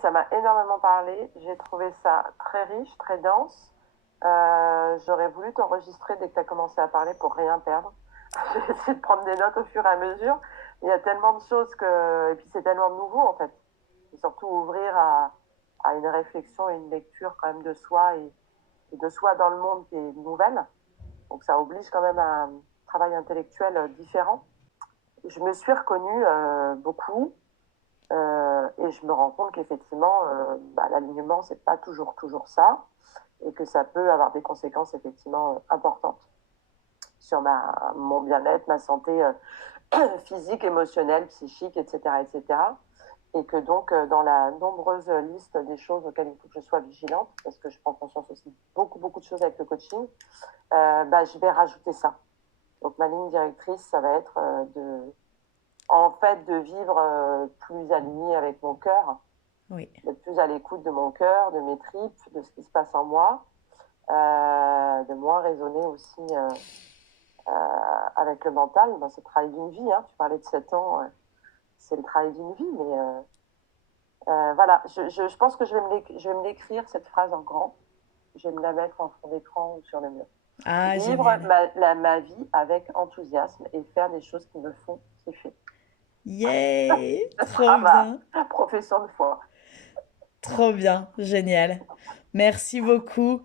Ça m'a énormément parlé. J'ai trouvé ça très riche, très dense. J'aurais voulu t'enregistrer dès que tu as commencé à parler pour rien perdre. J'ai essayé de prendre des notes au fur et à mesure. Il y a tellement de choses que... Et puis c'est tellement nouveau en fait. Et surtout ouvrir à une réflexion et une lecture quand même de soi et de soi dans le monde qui est nouvelle. Donc ça oblige quand même à un travail intellectuel différent. Je me suis reconnue beaucoup. Et je me rends compte qu'effectivement, l'alignement, c'est pas toujours ça, et que ça peut avoir des conséquences effectivement importantes sur mon bien-être, ma santé physique, émotionnelle, psychique, etc., etc. Et cetera. Et que donc, dans la nombreuse liste des choses auxquelles il faut que je sois vigilante, parce que je prends conscience aussi de beaucoup de choses avec le coaching, je vais rajouter ça. Donc, ma ligne directrice, ça va être en fait, de vivre plus aligné avec mon cœur, Oui. d'être plus à l'écoute de mon cœur, de mes tripes, de ce qui se passe en moi, de moins raisonner aussi avec le mental. Ben, c'est le travail d'une vie, hein. Tu parlais de 7 ans, c'est le travail d'une vie, mais voilà, je pense que je vais me l'écrire, cette phrase en grand. Je vais me la mettre en fond d'écran ou sur le mur. Ah, Vivre génial. ma vie avec enthousiasme et faire des choses qui me font kiffer. Yay! Ce Trop sera bien. ma profession de foi. Trop bien. Génial. Merci beaucoup.